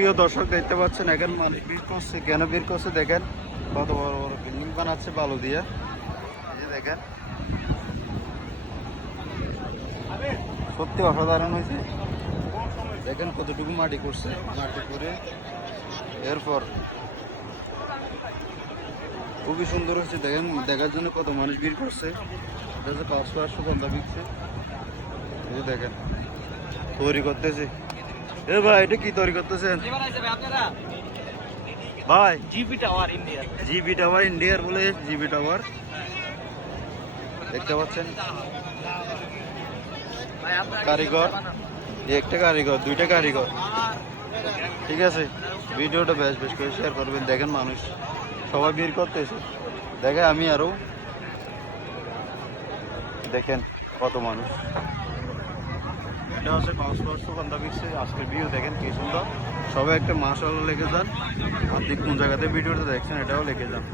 প্রিয় দর্শক দেখতে পাচ্ছেন এখন মানুষ ভিড় করছে, কেন ভিড় করছে দেখেন, কত বড় বড় বিল্ডিং বানাচ্ছে বালু দিয়ে। এই যে দেখেন, সত্যি অসাধারণ হয়েছে। দেখেন কতটুকু মাটি করছে, মাটি করে এরপর খুবই সুন্দর হয়েছে। দেখেন দেখার জন্য কত মানুষ ভিড় করছে। এটা যে 500-800 বন্ধা বিকছে। এই যে দেখেন তৈরি করতেছে। এ ভাই এটা কি তৈরি করতেছেন ভাই? GB tower India. GB tower ইন্ডিয়ার বলে জিবি টাওয়ার দেখতে পাচ্ছেন। কারিগর, একটা কারিগর, দুইটা কারিগর। ঠিক আছে, ভিডিওটা বেশ বেশ করে শেয়ার করবেন। দেখেন মানুষ সবাই ভিড় করতেছে। দেখে আমি আরো দেখেন কত মানুষ। এটা হচ্ছে 500 বান্ধা বিকছে। আজকের ভিডিও দেখেন কি সুন্দর। সবাই একটা মাশাআল্লাহ লিখে যান। আপনি কোন জায়গাতে ভিডিওটা দেখছেন এটাও লিখে যান।